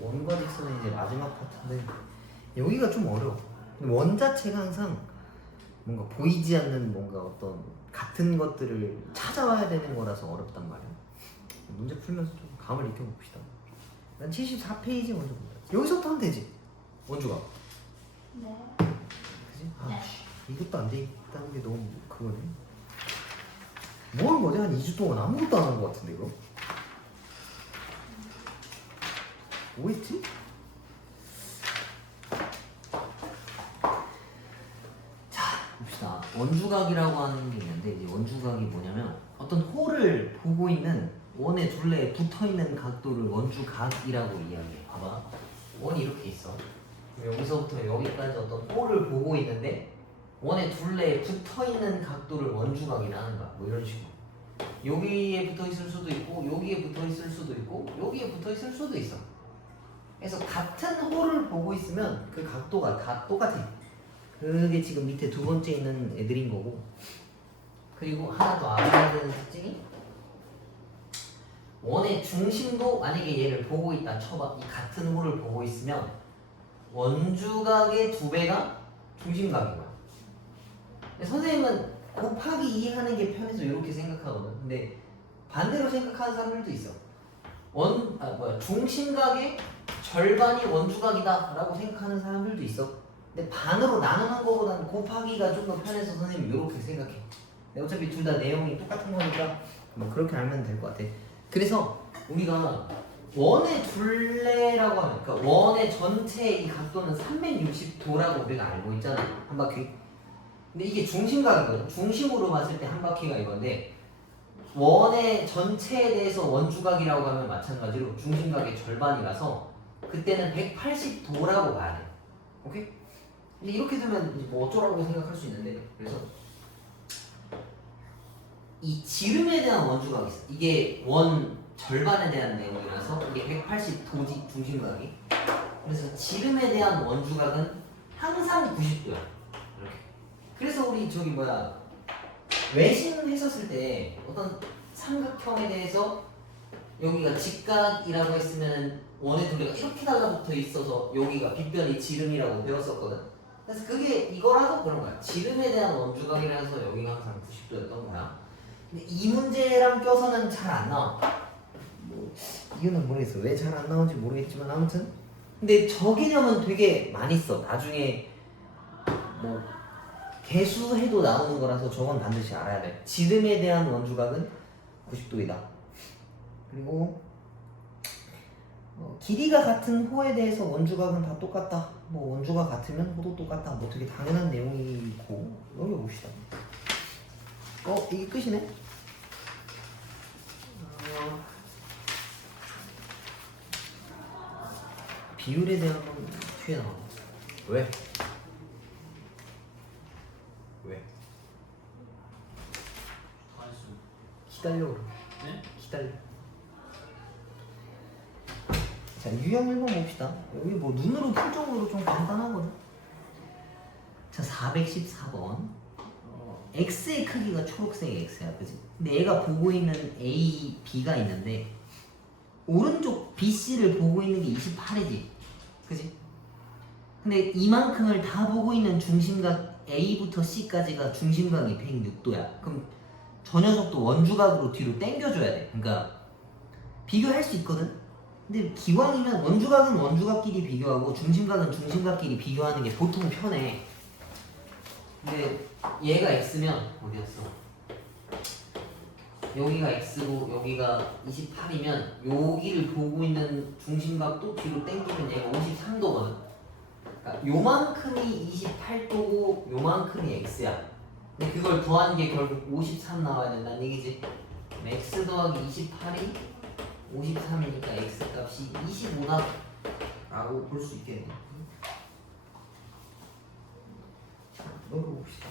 원과 직선의 이제 마지막 파트인데 여기가 좀 어려워. 근데 원 자체가 항상 뭔가 보이지 않는 뭔가 어떤 같은 것들을 찾아와야 되는 거라서 어렵단 말이야. 문제 풀면서 좀 감을 익혀봅시다. 난 74페이지 먼저 본다. 여기서부터 하면 되지. 원주가. 네. 그지? 아, 씨, 이것도 안 돼 있다는 게 너무 그거네. 뭐 한 거지? 한 2주 동안 아무것도 안 한 거 같은데 이거? 뭐 했지? 자, 봅시다. 원주각이라고 하는 게 있는데 이제 원주각이 뭐냐면 어떤 홀을 보고 있는 원의 둘레에 붙어있는 각도를 원주각이라고 이야기해. 봐봐. 원이 이렇게 있어. 여기서부터 여기까지 어떤 홀을 보고 있는데 원의 둘레에 붙어있는 각도를 원주각이라 하는 거야. 뭐 이런 식으로. 여기에 붙어있을 수도 있고 여기에 붙어있을 수도 있고 여기에 붙어있을 수도 있어. 그래서 같은 홀을 보고 있으면 그 각도가 다 똑같아. 그게 지금 밑에 두 번째 있는 애들인 거고. 그리고 하나 더 알아야 되는 특징이 원의 중심도 만약에 얘를 보고 있다 쳐봐. 이 같은 홀을 보고 있으면 원주각의 2배가 중심각인 거야. 근데 선생님은 곱하기 2 하는 게 편해서 이렇게 생각하거든. 근데 반대로 생각하는 사람들도 있어. 중심각의 절반이 원주각이다 라고 생각하는 사람들도 있어. 근데 반으로 나누는 거보다는 곱하기가 좀 더 편해서 선생님이 이렇게 생각해. 근데 어차피 둘 다 내용이 똑같은 거니까 뭐 그렇게 알면 될 것 같아. 그래서 우리가 원의 둘레라고 하면, 그러니까 원의 전체 이 각도는 360도라고 우리가 알고 있잖아, 한 바퀴. 근데 이게 중심각이거든. 중심으로 봤을 때 한 바퀴가 이건데 원의 전체에 대해서 원주각이라고 하면 마찬가지로 중심각의 절반이라서 그때는 180도라고 봐야 돼. 오케이? 근데 이렇게 되면 이제 뭐 어쩌라고 생각할 수 있는데, 그래서 이 지름에 대한 원주각이 있어. 이게 원 절반에 대한 내용이라서 이게 180도지 중심각이. 그래서 지름에 대한 원주각은 항상 90도야. 이렇게. 그래서 우리 저기 외심 했었을 때 어떤 삼각형에 대해서 여기가 직각이라고 했으면 원의 둘레가 이렇게 달라붙어 있어서 여기가 빗변이 지름이라고 배웠었거든. 그래서 그게 이거라도 그런 거야. 지름에 대한 원주각이라서 여기가 항상 90도였던 거야. 근데 이 문제랑 껴서는 잘 안 나와. 뭐 이유는 모르겠어. 왜 잘 안 나오는지 모르겠지만 아무튼. 근데 저 개념은 되게 많이 써. 나중에 뭐 개수해도 나오는 거라서 저건 반드시 알아야 돼. 지름에 대한 원주각은 90도이다. 그리고 길이가 같은 호에 대해서 원주각은 다 똑같다. 뭐 원주가 같으면 호도 똑같다. 뭐 되게 당연한 내용이고. 여기 봅시다. 이게 끝이네? 비율에 대한 건 뒤에 나와. 왜? 왜? 기다려 그럼. 네? 기다려. 자, 유형 1번 봅시다. 여기 뭐 눈으로 표정으로 좀 간단하거든. 자, 414번. X의 크기가 초록색 X야, 그지? 근데 얘가 보고 있는 A, B가 있는데 오른쪽 BC를 보고 있는 게 28이지, 그지? 근데 이만큼을 다 보고 있는 중심각 A부터 C까지가 중심각이 106도야. 그럼 저 녀석도 원주각으로 뒤로 당겨줘야 돼. 그러니까 비교할 수 있거든? 근데 기왕이면 원주각은 원주각끼리 비교하고 중심각은 중심각끼리 비교하는 게 보통 편해. 근데 얘가 X면 어디였어? 여기가 X고 여기가 28이면 여기를 보고 있는 중심각도 뒤로 당기면 얘가 53도거든. 그러니까 요만큼이 28도고 요만큼이 X야. 근데 그걸 더한 게 결국 53 나와야 된다는 얘기지. X 더하기 28이 53이니까 X 값이 25다 라고 볼 수 있겠네. 자, 넣어봅시다.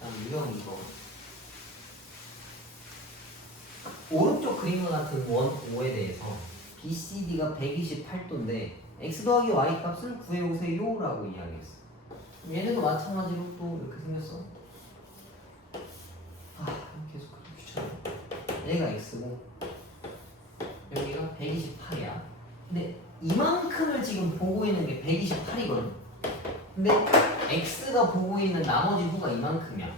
다음 유형 2번. 오른쪽 그림과 같은 원 O에 대해서 BCD가 128도인데 X 더하기 Y 값을 구해오세요 라고 이야기했어. 얘네도 마찬가지로 또 이렇게 생겼어. 계속 그렇게 귀찮아. 얘가 X고 여기가 지금 보고 있는 게 128이거든. 근데 x가 보고 있는 나머지 후가 이만큼이야.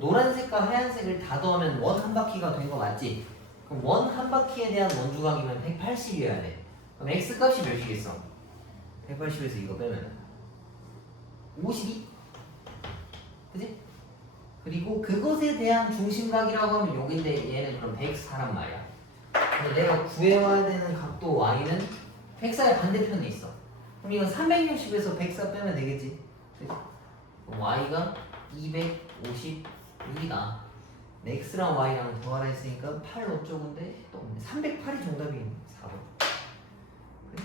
노란색과 하얀색을 다 더하면 원 한 바퀴가 된 거 맞지? 그럼 원 한 바퀴에 대한 원주각이면 180이어야 돼. 그럼 x 값이 몇이겠어? 180에서 이거 빼면 52? 그지? 그리고 그것에 대한 중심각이라고 하면 여긴데 얘는 그럼 104란 말이야. 근데 내가 구해와야 되는 각도 y는 104의 반대편에 있어. 그럼 이건 360에서 104 빼면 되겠지? 그치? 그럼 y가 256이다. x랑 y랑 더하라 했으니까 8 어쩌고인데 또 308이 정답이겠네. 4번. 그래?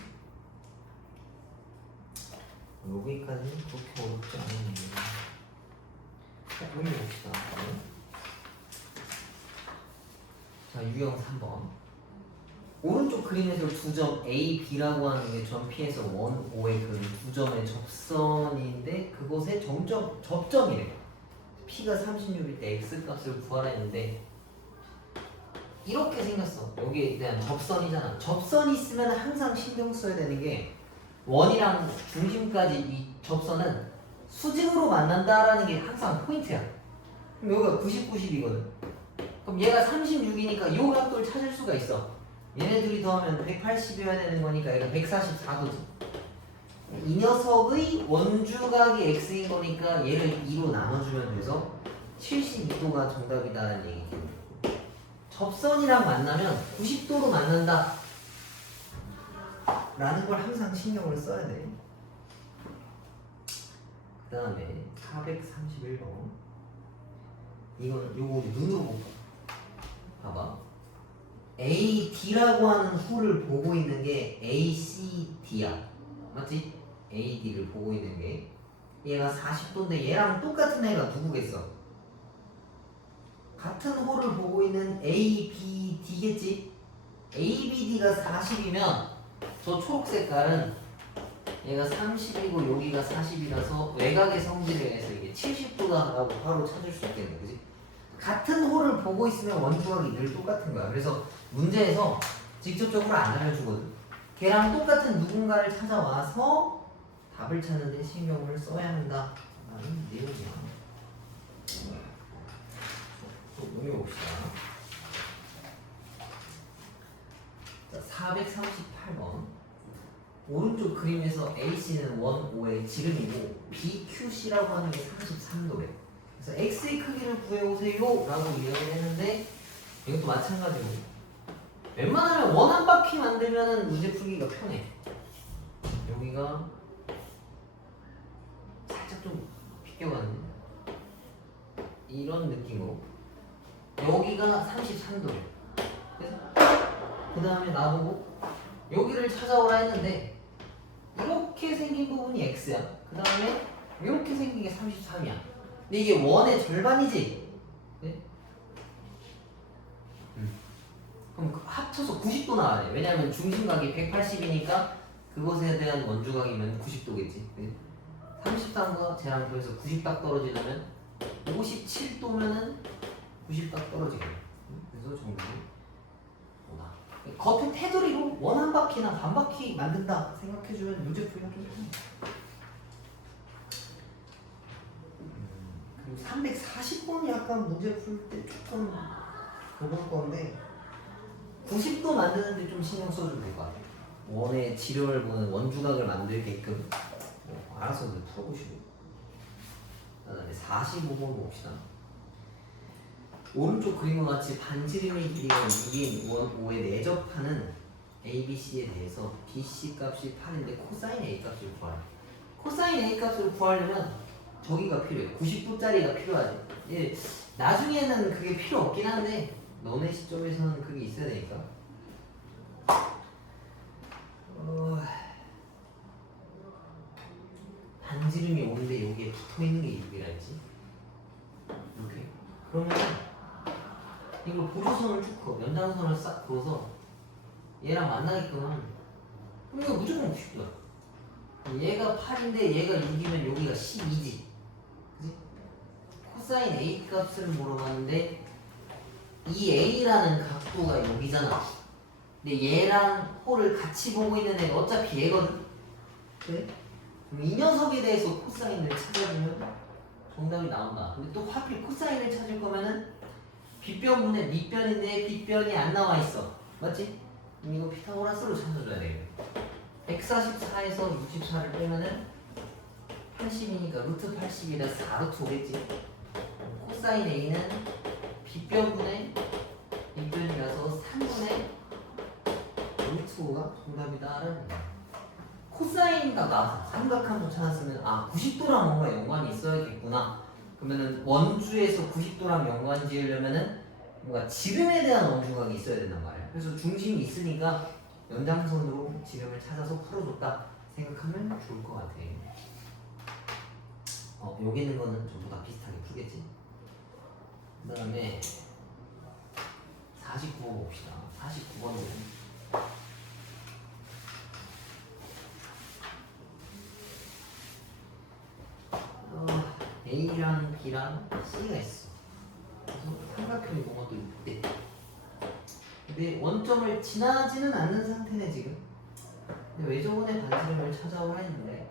여기까지는 그렇게 어렵지 않은 얘기야. 자, 여기 봅시다. 자, 유형 3번. 오른쪽 그림에서 두 점 A, B라고 하는 게 점 P에서 원, O의 그 두 점의 접선인데 그곳에 접점이래. P가 36일 때 X 값을 구하라 했는데 이렇게 생겼어. 여기에 대한 접선이잖아. 접선이 있으면 항상 신경 써야 되는 게 원이랑 중심까지 이 접선은 수직으로 만난다라는 게 항상 포인트야. 그럼 여기가 90, 90이거든. 그럼 얘가 36이니까 이 각도를 찾을 수가 있어. 얘네 둘이 더하면 180이어야 되는 거니까 얘가 144도지. 이 녀석의 원주각이 x인 거니까 얘를 2로 나눠주면 돼서 72도가 정답이다라는 얘기지. 접선이랑 만나면 90도로 만난다 라는 걸 항상 신경을 써야 돼. 그 다음에 431번. 이건 요거 눈으로 볼까? 봐봐. AD라고 하는 후를 보고 있는 게 ACD야. 맞지? AD를 보고 있는 게 얘가 40도인데 얘랑 똑같은 애가 누구겠어? 같은 호를 보고 있는 ABD겠지? ABD가 40이면 저 초록 색깔은 얘가 30이고 여기가 40이라서 외곽의 성질에 의해서 이게 70도다라고 바로 찾을 수 있겠네. 그지? 같은 호를 보고 있으면 원주각이 늘 똑같은 거야. 그래서 문제에서 직접적으로 안 알려주거든. 걔랑 똑같은 누군가를 찾아와서 답을 찾는데 신경을 써야 한다 라는 내용이야. 또 넘겨봅시다. 자, 438번. 오른쪽 그림에서 AC는 1, 5의 지름이고 BQC라고 하는 게 33도래. 그래서 X의 크기를 구해오세요 라고 이야기를 했는데 이것도 마찬가지고 웬만하면 원 한 바퀴 만들면은 문제 풀기가 편해. 여기가 살짝 좀 비껴가는 이런 느낌으로 여기가 33도래. 그래서 그 다음에 나보고 여기를 찾아오라 했는데 이렇게 생긴 부분이 X야. 그 다음에 이렇게 생긴 게 33이야. 근데 이게 원의 절반이지? 네? 그럼 합쳐서 90도 나와야 돼. 왜냐면 중심각이 180이니까 그것에 대한 원주각이면 90도겠지. 33과 쟤랑 더해서 90 딱 떨어지려면 57도면은 90 딱 떨어지겠네. 그래서 정답이 뭐다. 겉에 테두리로 원 한 바퀴나 반 바퀴 만든다 생각해주면 문제 풀기가 좀 편해. 그리고 340번이 약간 문제 풀 때 조금 그럴 건데 90도 만드는데 좀 신경 써주면 될 것 같아요. 원의 지름을 보는 원주각을 만들게끔 알아서 풀어보시고. 그다음에 45번 봅시다. 오른쪽 그림과 같이 반지름의 길이가 6인 원 5에 내접하는 ABC에 대해서 BC 값이 8인데 코사인 A 값을 구하라. 코사인 A 값을 구하려면 저기가 필요해. 90도짜리가 필요하지. 예, 나중에는 그게 필요 없긴 한데 너네 시점에서는 그게 있어야 되니까. 반지름이 5인데 여기에 붙어있는 게 6이라 했지. 이렇게. 그러면 이걸 보조선을 쭉 그어. 연장선을 싹 그어서 얘랑 만나게끔 하면 그럼 이거 무조건 90도야. 얘가 8인데 얘가 6이면 여기가 12지. 그치? 코사인 A 값을 물어봤는데 이 A라는 각도가 여기잖아. 근데 얘랑 호를 같이 보고 있는 애가 어차피 얘거든. 그래? 그럼 이 녀석에 대해서 코사인을 찾아주면 정답이 나온다. 근데 또 하필 코사인을 찾을 거면은 빗변분의 밑변인데 빗변이 안 나와 있어. 맞지? 그럼 이거 피타고라스로 찾아줘야 돼. 144에서 64를 빼면은 80이니까 루트 80이라 4루트 오겠지. 코사인 A는 빗변분의 밑변이라서 3분의 루트 5가 정답이다라는 거야. 코사인과 나 삼각함수 찾았으면 90도랑 뭔가 연관이 있어야겠구나. 그러면은 원주에서 90도랑 연관 지으려면은 뭔가 지름에 대한 원주각이 있어야 된단 말이야. 그래서 중심이 있으니까 연장선으로 지름을 찾아서 풀어줬다 생각하면 좋을 것 같아. 여기 있는 거는 전부 다 비슷하게 풀겠지. 그 다음에 49번 봅시다. 49번은 A랑 B랑 C가 있어. 그래서 삼각형이 뭐가 또 있대. 근데 원점을 지나지는 않는 상태네 지금. 근데 외접원의 반지름을 찾아오라 했는데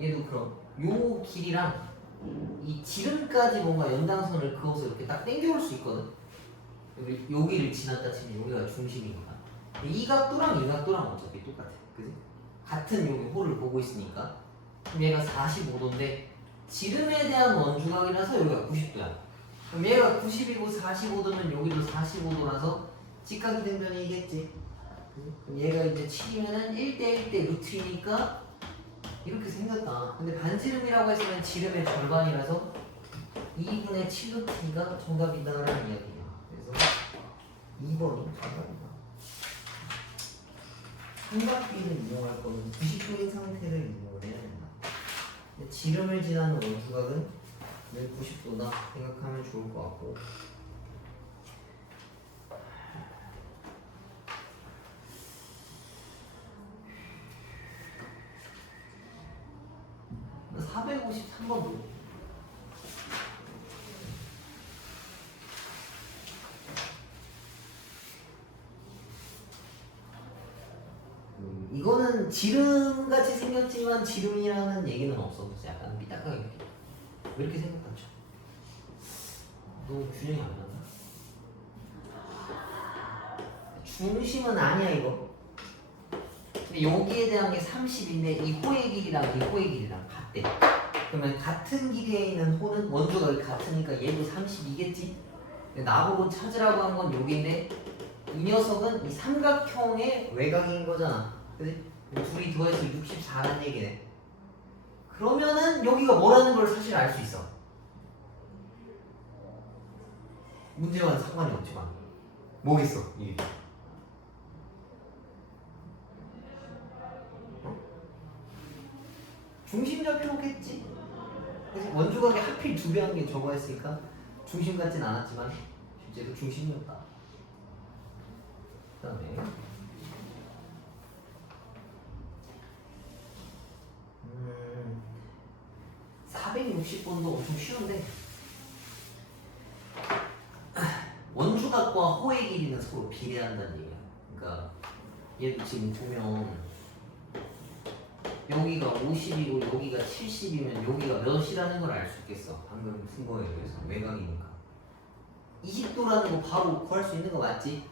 얘도 그럼 요 길이랑 이 지름까지 뭔가 연장선을 그어서 이렇게 딱 당겨올 수 있거든. 여기를 지났다 치면 여기가 중심이니까 이 각도랑 이 각도랑 어차피 똑같아. 그지? 같은 여기 홀을 보고 있으니까 그럼 얘가 45도인데 지름에 대한 원주각이라서 여기가 90도야. 그럼 얘가 90이고 45도면 여기도 45도라서 직각이 등변이겠지. 그럼 얘가 이제 7이면은 1대1대 루트이니까 이렇게 생겼다. 근데 반지름이라고 했으면 지름의 절반이라서 2분의 7루트가 정답이다라는 이야기야. 그래서 2번이 정답이다. 삼각비를 이용할 거는 90도인 상태를 이용을 해야 된다. 근데 지름을 지나는 원주각은 늘 90도다 생각하면 좋을 것 같고 453번도 이거는 지름같이 생겼지만 지름이라는 얘기는 없어. 약간 삐딱하게 왜 이렇게 생각하죠? 너무 균형이 안 맞나? 중심은 아니야 이거. 근데 여기에 대한 게 30인데 이 호의 길이랑 이 호의 길이랑 같대. 그러면 같은 길이에 있는 호는 원주각이 같으니까 얘도 30이겠지? 나보고 찾으라고 한 건 여기인데 이 녀석은 이 삼각형의 외곽인 거잖아. 그지? 둘이 더해서 64라는 얘기네. 그러면은 여기가 뭐라는 걸 사실 알 수 있어. 문제와는 상관이 없지만 뭐겠어 이게? 중심 좌표겠지. 그래서 원주각이 하필 2배 한 게 저거 했으니까 중심 같진 않았지만 실제로 중심이었다. 그 다음에 460번도 엄청 쉬운데 원주각과 호의 길이는 서로 비례한다는 얘기야. 그러니까 얘도 지금 보면 여기가 50이고 여기가 70이면 여기가 몇이라는 걸 알 수 있겠어. 방금 푼 거에 의해서 외곽이니까 20도라는 거 바로 구할 수 있는 거 맞지?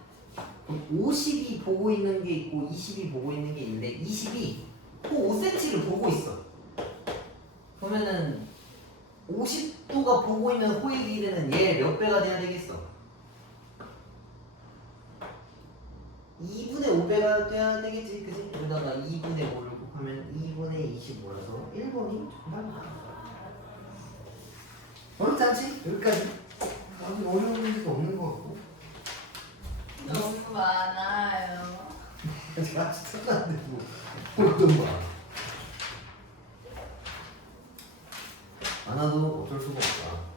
50이 보고 있는 게 있고 20이 보고 있는 게 있는데 20이 코 5cm를 보고 있어. 그러면은 50도가 보고 있는 호의 길이는 얘 몇 배가 돼야 되겠어? 2분의 5배가 돼야 되겠지, 그지? 여기다가 2분의 5를 곱하면 2분의 25라서 1번이 정답이다. 어렵지 않지? 여기까지. 아무 어려운 문제도 없는 것 같고. 너무 많아요. 제가 찾았는데 뭐 어떤 거야? 많아도 어쩔 수가 없다.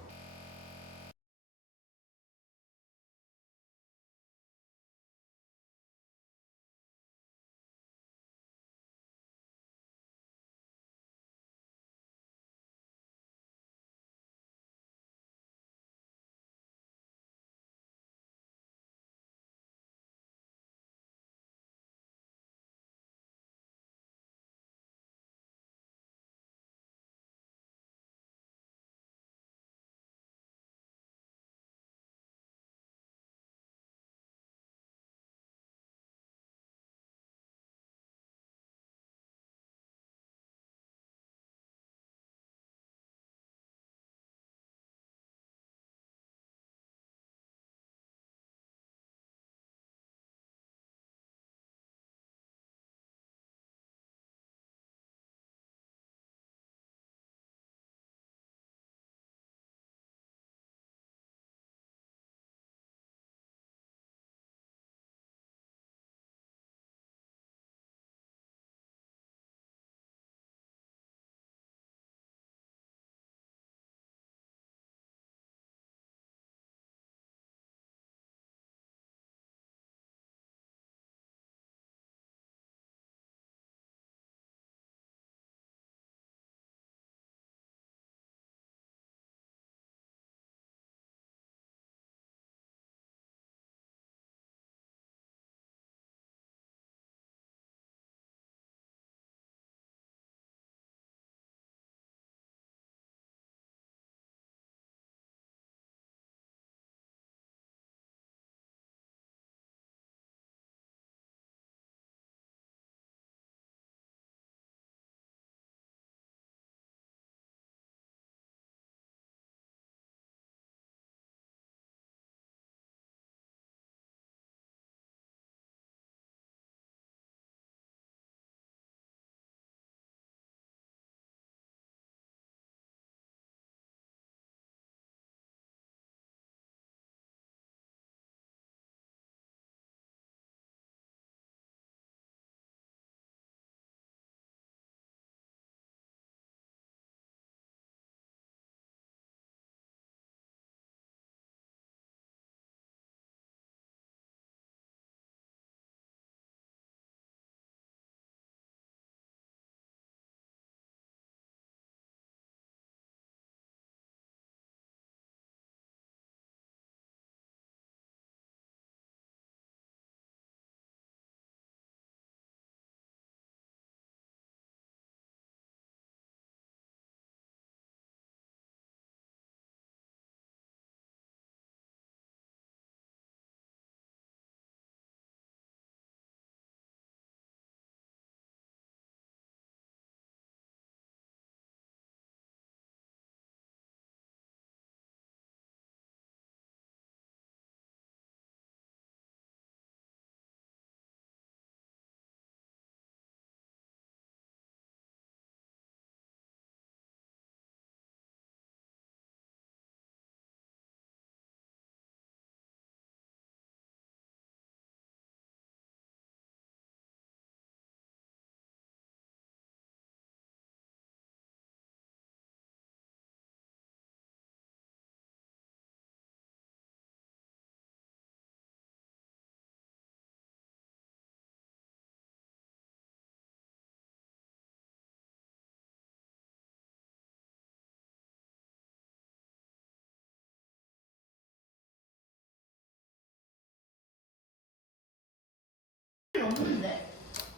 없는데.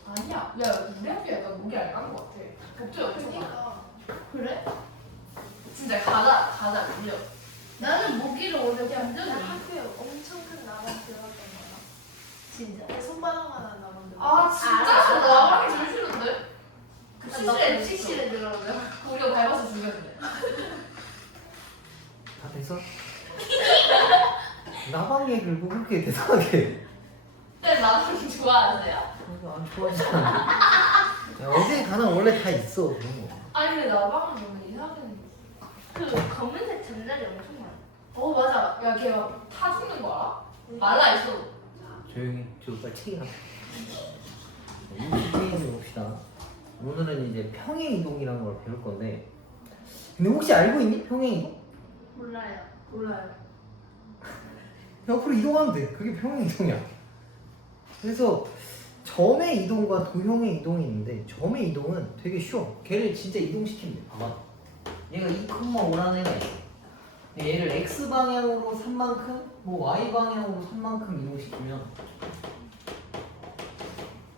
아니야. 야 우리 학교 약간 목이 안 간 것 같아. 복도 옆에서 봐. 그러니까. 그래? 진짜 가자 그려. 나는 모기를 원래 야, 완전 나 학교에 엄청 큰 나방 들어갔던 거야. 진짜. 내 손바닥만한 나방 들어. 아 진짜 저 나방이 제일 싫은데? 그 나 시실에 들어오면. 우리가 밟아서 죽였는데. 다 됐어? 나방 얘기를 뭐 그렇게 대단하게 근데 나방 좋아하세요? 안 좋아하잖아. 야, 어디 가나 원래 다 있어 그런 거. 아니 근데 나방은 너무 이상하게 생겼어. 그 검은색 전날이 엄청 많아. 어 맞아. 야 걔 막 타 죽는 거 알아? 말라 있어. 조용히 저 빨리 책이나. 우리 봅시다. 오늘은 이제 평행 이동이라는 걸 배울 건데, 근데 혹시 알고 있니? 평행 이동? 몰라요. 몰라요. 옆으로 이동하면 돼. 그게 평행 이동이야. 그래서 점의 이동과 도형의 이동이 있는데, 점의 이동은 되게 쉬워. 걔를 진짜 이동시키면 돼. 봐봐. 얘가 2,5라는 애가 있어. 근데 얘를 x 방향으로 3만큼, 뭐 y 방향으로 3만큼 이동시키면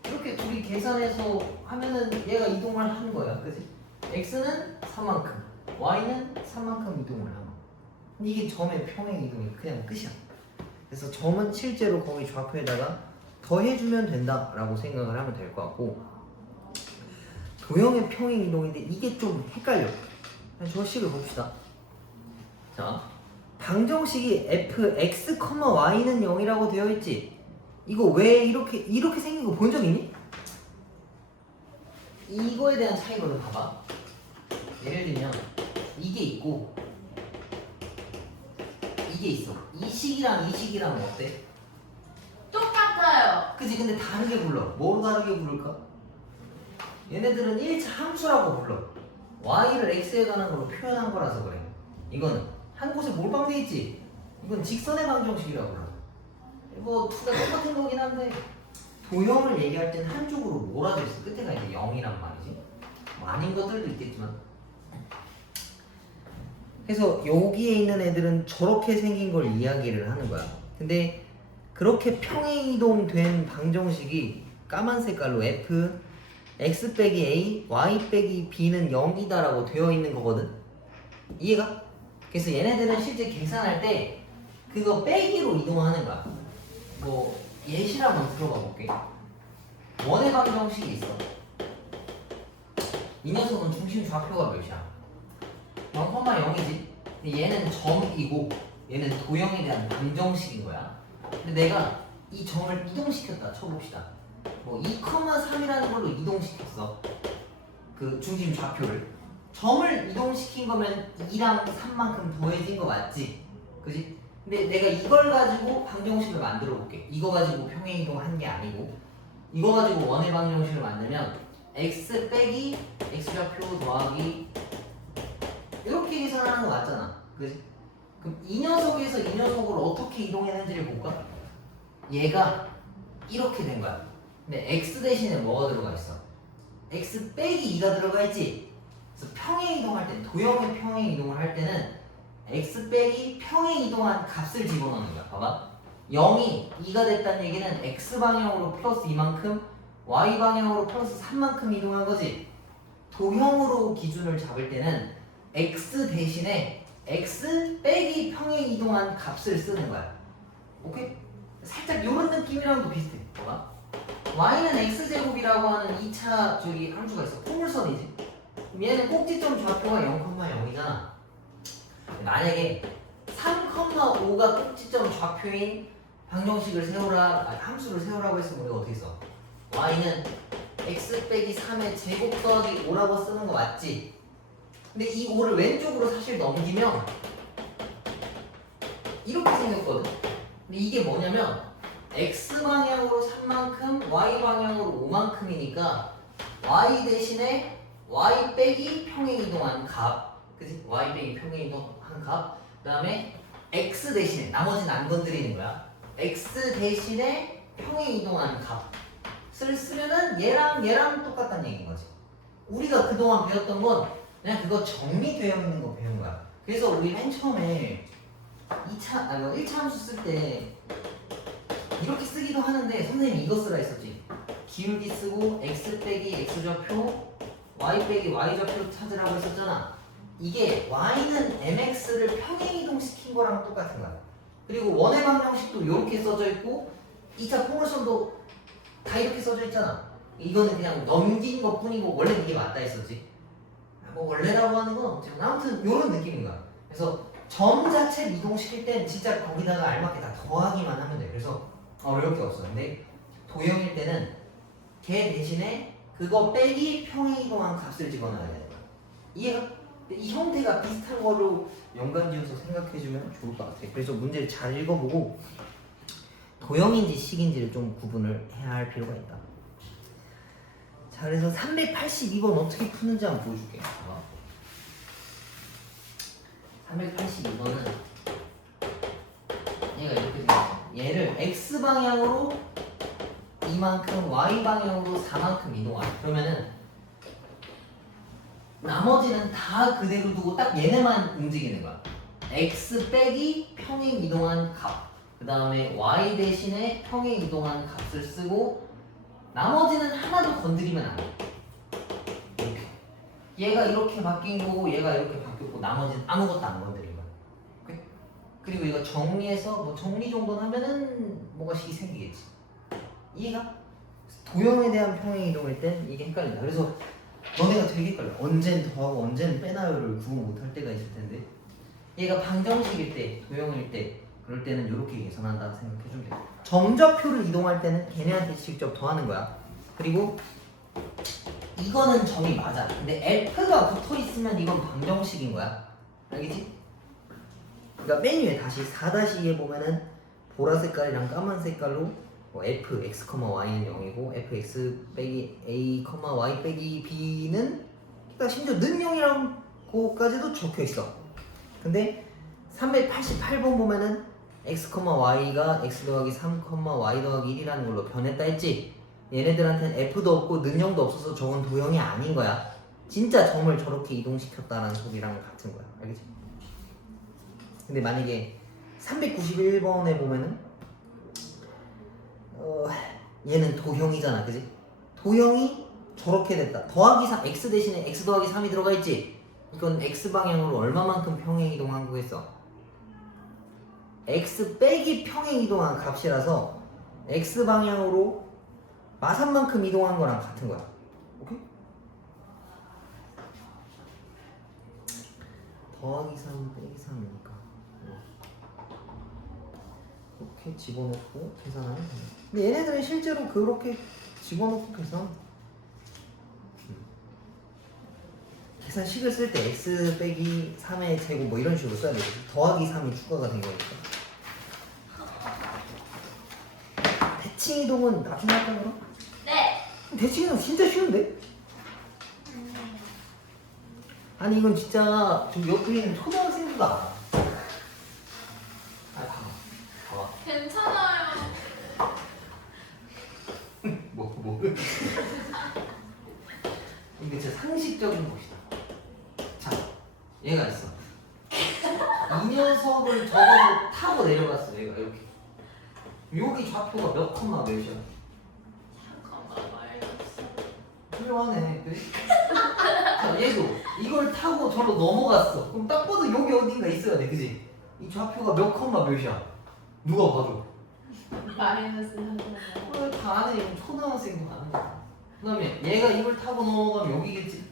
이렇게 둘이 계산해서 하면은 얘가 이동을 하는 거야, 그지? x는 3만큼, y는 3만큼 이동을 하는 거야. 이게 점의 평행 이동이 그냥 끝이야. 그래서 점은 실제로 거기 좌표에다가 더해주면 된다라고 생각을 하면 될 것 같고, 도형의 평행 이동인데 이게 좀 헷갈려. 저 식을 봅시다. 자, 방정식이 fx, y는 0이라고 되어 있지. 이거 왜 이렇게 생긴 거 본 적 있니? 이거에 대한 차이거든. 봐봐. 예를 들면 이게 있고 이게 있어. 이 식이랑 이 식이랑 어때? 똑같아요. 그치? 근데 다르게 불러. 뭐로 다르게 부를까? 얘네들은 1차 함수라고 불러. y를 x에 관한 걸로 표현한 거라서 그래. 이거는 한 곳에 몰빵돼 있지? 이건 직선의 방정식이라고 불러. 뭐 둘 다 똑같은 거긴 한데 도형을 얘기할 때는 한쪽으로 몰아져 있어. 끝에가 이제 0이란 말이지. 뭐 아닌 것들도 있겠지만. 그래서 여기에 있는 애들은 저렇게 생긴 걸 이야기를 하는 거야. 근데 그렇게 평행이동된 방정식이 까만 색깔로 f x 빼기 a, y 빼기 b는 0이다라고 되어 있는 거거든. 이해가? 그래서 얘네들은 실제 계산할 때 그거 빼기로 이동하는 거야. 뭐 예시를 한번 들어가 볼게. 원의 방정식이 있어. 이 녀석은 중심 좌표가 몇이야? 0,0이지. 얘는 점이고 얘는 도형에 대한 방정식인 거야. 근데 내가 이 점을 이동시켰다 쳐봅시다. 뭐 2,3이라는 걸로 이동시켰어. 그 중심 좌표를. 점을 이동시킨 거면 2랑 3만큼 더해진 거 맞지? 그지? 근데 내가 이걸 가지고 방정식을 만들어 볼게. 이거 가지고 평행 이동한 게 아니고 이거 가지고 원의 방정식을 만들면 x 빼기 x좌표 더하기 이렇게 계산하는 거 맞잖아. 그지? 그럼 이 녀석에서 이 녀석을 어떻게 이동했는지를 볼까? 얘가 이렇게 된 거야. 근데 x 대신에 뭐가 들어가 있어? x 빼기 2가 들어가 있지? 그래서 평행 이동할 때, 도형의 평행 이동을 할 때는 x 빼기 평행 이동한 값을 집어넣는 거야. 봐봐. 0이 2가 됐다는 얘기는 x 방향으로 플러스 2만큼, y 방향으로 플러스 3만큼 이동한 거지. 도형으로 기준을 잡을 때는 x 대신에 x 빼기 평행 이동한 값을 쓰는 거야. 오케이? 살짝 이런 느낌이랑도 비슷해. 봐봐. y는 x제곱이라고 하는 2차 저기 함수가 있어. 포물선이지. 그럼 얘는 꼭지점 좌표가 0,0이잖아. 만약에 3,5가 꼭지점 좌표인 방정식을 세우라, 함수를 세우라고 했으면 우리가 어떻게 써? y는 x 빼기 3의 제곱 더하기 5라고 쓰는 거 맞지? 근데 이 5를 왼쪽으로 사실 넘기면 이렇게 생겼거든. 근데 이게 뭐냐면 x 방향으로 3만큼, y 방향으로 5만큼이니까 y 대신에 y 빼기 평행 이동한 값, 그치? y 빼기 평행 이동한 값. 그다음에 x 대신에 나머지는 안 건드리는 거야. x 대신에 평행 이동한 값을 쓰면은 얘랑 똑같다는 얘기인 거지. 우리가 그동안 배웠던 건 그냥 그거 정리되어 있는 거 배운 거야. 그래서 우리 맨 처음에 1차 함수 쓸 때 이렇게 쓰기도 하는데 선생님이 이거 쓰라 했었지. 기울기 쓰고 x 빼기 x좌표 y 빼기 y좌표 찾으라고 했었잖아. 이게 y는 mx를 평행이동시킨 거랑 똑같은 거야. 그리고 원의 방정식도 이렇게 써져 있고 2차 포물선도 다 이렇게 써져 있잖아. 이거는 그냥 넘긴 것 뿐이고 원래는 이게 맞다 했었지. 뭐 원래라고 하는 건 없지만 아무튼 이런 느낌인 거야. 그래서 점 자체를 이동시킬 땐 진짜 거기다가 알맞게 다 더하기만 하면 돼. 그래서 어려울 게 없어. 근데 도형일 때는 걔 대신에 그거 빼기 평행이동한 값을 집어넣어야 돼. 이해가? 이 형태가 비슷한 거로 연관지어서 생각해주면 좋을 것 같아. 그래서 문제를 잘 읽어보고 도형인지 식인지를 좀 구분을 해야 할 필요가 있다. 자, 그래서 382번 어떻게 푸는지 한번 보여줄게. 382번은 얘가 이렇게 생겼어. 얘를 x 방향으로 이만큼, y 방향으로 4만큼 이동하래. 그러면은 나머지는 다 그대로 두고 딱 얘네만 움직이는 거야. x 빼기 평행 이동한 값, 그 다음에 y 대신에 평행 이동한 값을 쓰고 나머지는 하나도 건드리면 안 돼. 이렇게. 얘가 이렇게 바뀐 거고 얘가 이렇게 바뀌었고 나머지는 아무것도 안 건드린 거야. 오케이? 그리고 이거 정리해서 뭐 정리 정도는 하면은 뭐가식이 생기겠지. 이해가? 도형에 대한 평행 이동일 땐 이게 헷갈린다. 그래서 너네가 되게 헷갈려. 언젠 더하고 언젠 빼나요를 구분 못할 때가 있을 텐데 얘가 방정식일 때, 도형일 때 그럴 때는 이렇게 계산한다 생각해주면 돼. 점좌표를 이동할 때는 걔네한테 직접 더하는 거야. 그리고 이거는 점이 맞아. 근데 F가 붙어있으면 이건 방정식인 거야. 알겠지? 그러니까 맨 위에 다시 4-2에 보면은 보라 색깔이랑 까만 색깔로 f, x, y는 0이고 fx 빼기 a, y 빼기 b는 그러니까 심지어 는 0이라고까지도 적혀있어. 근데 388번 보면은 x, y가 x 더하기 3, y 더하기 1이라는 걸로 변했다 했지? 얘네들한테는 f도 없고 는 0도 없어서 저건 도형이 아닌 거야. 진짜 점을 저렇게 이동시켰다라는 소리랑 같은 거야. 알겠지? 근데 만약에 391번에 보면은 얘는 도형이잖아, 그지? 도형이 저렇게 됐다. 더하기 3, x 대신에 x 더하기 3이 들어가 있지? 이건 x 방향으로 얼마만큼 평행 이동한 거겠어? x 빼기 평행 이동한 값이라서 x 방향으로 마산만큼 이동한 거랑 같은 거야. 오케이? 더하기 3 빼기 3이니까 이렇게 집어넣고 계산하면 돼. 근데 얘네들은 실제로 그렇게 집어넣고 계산 계산식을 쓸 때 x 빼기 3의 제곱 뭐 이런 식으로 써야 돼. 더하기 3이 추가가 된 거니까. 대칭 이동은 나중에 할까 그럼? 네. 대칭 이동 진짜 쉬운데? 아니 이건 진짜 좀 옆에 있는 초등학생들도 알아. 아 봐봐. 괜찮아요. 뭐 이게 진짜 상식적인 것이다. 자, 얘가 있어. 이 녀석을 저거로 타고 내려갔어. 얘가 이렇게. 여기 좌표가 몇 컴마 몇이야? 잠깐만 말했어. 훌륭하네. 그래? 자, 얘도 이걸 타고 저로 넘어갔어. 그럼 딱 봐도 여기 어딘가 있어야 돼, 그지? 이 좌표가 몇 컴마 몇이야? 누가 봐도. 마이너스 그걸 다 아네. 이건 초등학생도 아는 거야. 그 다음에 얘가 이걸 타고 넘어가면 여기겠지?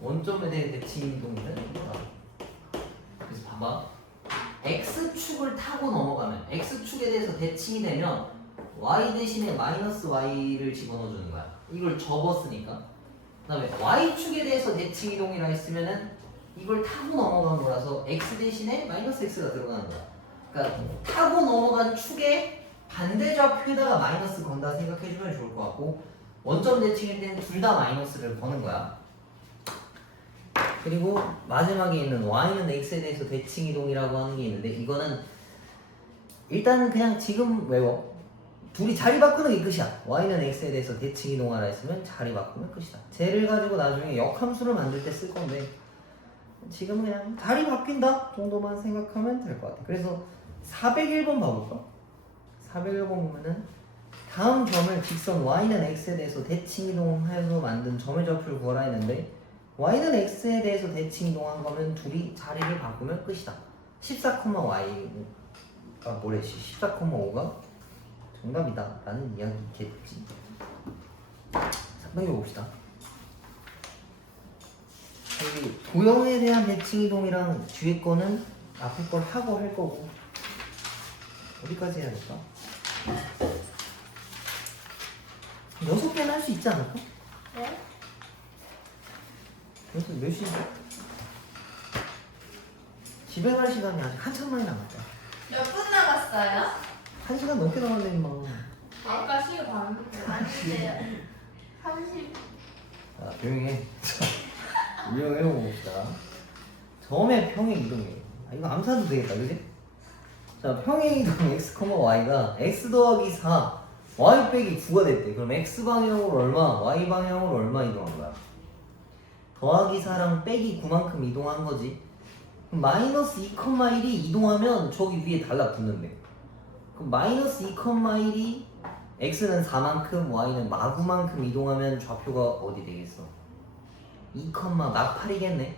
원점에 대해 대칭 이동이다. 그래서 봐봐. X축을 타고 넘어가면 X축에 대해서 대칭이 되면 Y 대신에 마이너스 Y를 집어넣어주는 거야. 이걸 접었으니까. 그 다음에 Y축에 대해서 대칭 이동이라 했으면은 이걸 타고 넘어간 거라서 X 대신에 마이너스 X가 들어가는 거야. 그러니까 타고 넘어간 축에 반대좌표에다가 마이너스 건다 생각해주면 좋을 것 같고, 원점 대칭일 때는 둘 다 마이너스를 거는 거야. 그리고 마지막에 있는 y는 x에 대해서 대칭 이동이라고 하는 게 있는데, 이거는 일단 그냥 지금 외워. 둘이 자리 바꾸는 게 끝이야. y는 x에 대해서 대칭 이동하라 했으면 자리 바꾸면 끝이다. 쟤를 가지고 나중에 역함수를 만들 때 쓸 건데 지금 그냥 자리 바뀐다 정도만 생각하면 될 것 같아. 그래서 401번 봐볼까? 401번 보면은 다음 점을 직선 y는 x에 대해서 대칭 이동해서 만든 점의 좌표를 구하라 했는데 y는 x에 대해서 대칭 이동한 거면 둘이 자리를 바꾸면 끝이다. 14,y가 뭐래? 14,5가 정답이다 라는 이야기겠지. 자, 넘겨봅시다. 여기 도형에 대한 대칭 이동이랑 뒤에 거는 앞에 걸 하고 할 거고. 어디까지 해야 될까? 6개는 할 수 있지 않을까? 네? 그래서 몇 시지? 집에 갈 시간이 아직 한참 많이 남았다. 몇 분 남았어요? 1시간 넘게 남았네 임마. 아까 시간 봤는데. 아닌데요. 30. 자, 조용히 유형을 해봅시다. 점의 평행 이동이에요. 이거 암사도 되겠다, 그지? 자, 평행 이동 x, y가 x 더하기 4, y 빼기 9가 됐대. 그럼 x 방향으로 얼마, y 방향으로 얼마 이동한 거야? 더하기 4랑 빼기 9만큼 이동한 거지. 그럼 마이너스 2,1이 이동하면 저기 위에 달라붙는데. 그럼 마이너스 2,1이 x는 4만큼, y는 마구만큼 이동하면 좌표가 어디 되겠어? 2, 마8이겠네.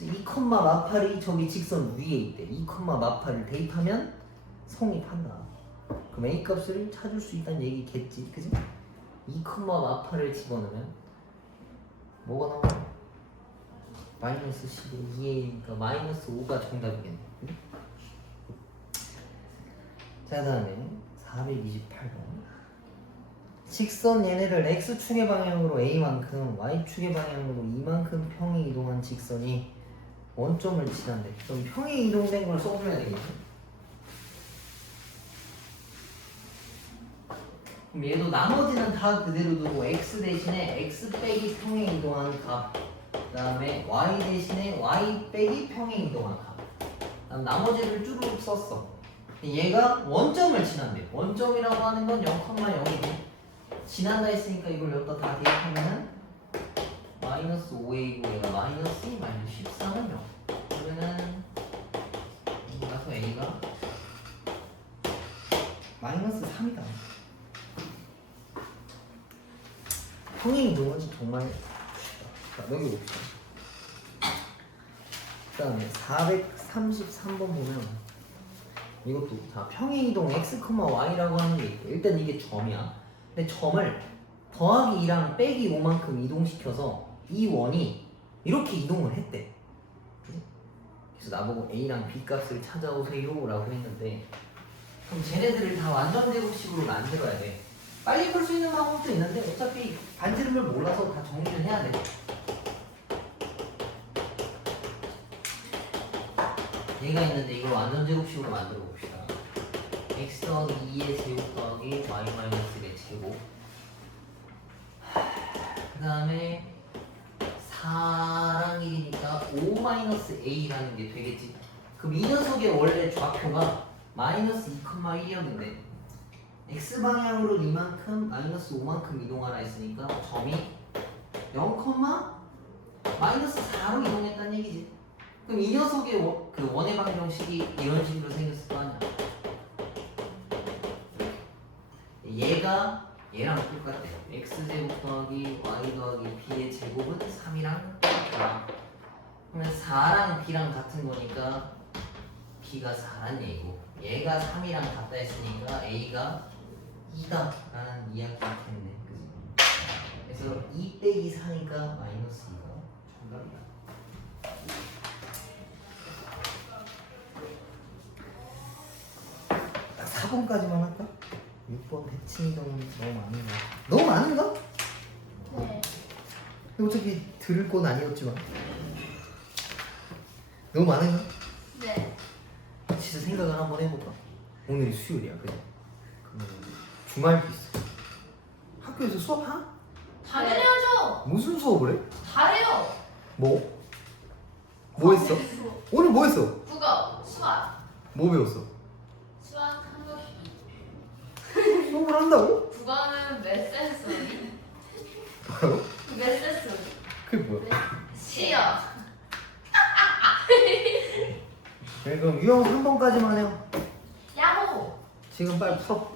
2, 마8이 저기 직선 위에 있대. 2, 마8을 대입하면 성립한다. 그럼 a 값을 찾을 수 있다는 얘기겠지, 그지? 2, 마8을 집어넣으면 뭐가 나와? 마이너스 10에 2a니까 마이너스 5가 정답이겠네. 그지? 자, 다음에 428번. 직선 얘네를 x축의 방향으로 a만큼 y축의 방향으로 이만큼 평행 이동한 직선이 원점을 지난대. 그럼 평행 이동된 걸 써줘야 되겠지. 그럼 얘도 나머지는 다 그대로 두고 x 대신에 x 빼기 평행 이동한 값, 그 다음에 y 대신에 y 빼기 평행 이동한 값, 그다음 나머지를 쭈루룩 썼어. 얘가 원점을 지난대. 원점이라고 하는 건 0,0이고 지난다 했으니까 이걸 여기다 다 대입하면은 마이너스 5a이고 얘가 마이너스 13은 0. 그러면은 가서 a가 마이너스 3이다. 평행 이동은 정말 쉽다. 자, 넘겨봅시다. 그 다음에 433번 보면 이것도 자 평행 이동 x, y라고 하는 게 있고 일단 이게 점이야. 근데 점을 더하기 2랑 빼기 5만큼 이동시켜서 이 원이 이렇게 이동을 했대. 그래서 나보고 a랑 b 값을 찾아오세요 라고 했는데 그럼 쟤네들을 다 완전 제곱식으로 만들어야 돼. 빨리 풀 수 있는 방법도 있는데 어차피 반지름을 몰라서 다 정리를 해야 돼. 얘가 있는데 이걸 완전 제곱식으로 만들어 봅시다. x 더하기 2의 제곱 더하기 y 마이너스 1의 제곱. 그 다음에 4랑 1이니까 5 마이너스 a라는 게 되겠지. 그럼 이 녀석의 원래 좌표가 마이너스 2,1이었는데 x 방향으로 이만큼 마이너스 5만큼 이동하라 했으니까 점이 0, 마이너스 4로 이동했다는 얘기지. 그럼 이 녀석의 그 원의 방정식이 이런 식으로 생겼을 거 아니야. 얘가 얘랑 똑같대. x제곱 더하기 y 더하기 b의 제곱은 3이랑 똑같아. 그러면 4랑 b랑 같은 거니까 b가 4란 얘기고 얘가 3이랑 같다 했으니까 a가 2다 라는 이야기가 됐네. 그치? 그래서 2 빼기 4니까 마이너스 2가 정답이다. 4번까지만 할까? 6번 대칭 이동은 너무 많은가? 너무 많은가? 네. 어차피 들을 건 아니었지만 너무 많은가? 네. 진짜 생각을 한번 해볼까? 오늘이 수요일이야, 그래? 그러면 주말도 있어. 학교에서 수업하? 당연하죠. 무슨 수업을 해? 잘해요. 뭐? 뭐 했어? 오늘 뭐 했어? 국어, 수학, 뭐 배웠어? 수학, 한국. 수업을 한다고? 국어는 메센소리. 뭐라고? 메센소리. 그게 뭐야? 시어. 그래, 그럼 유형 3번까지만 해요. 야호. 지금 빨리 풀어.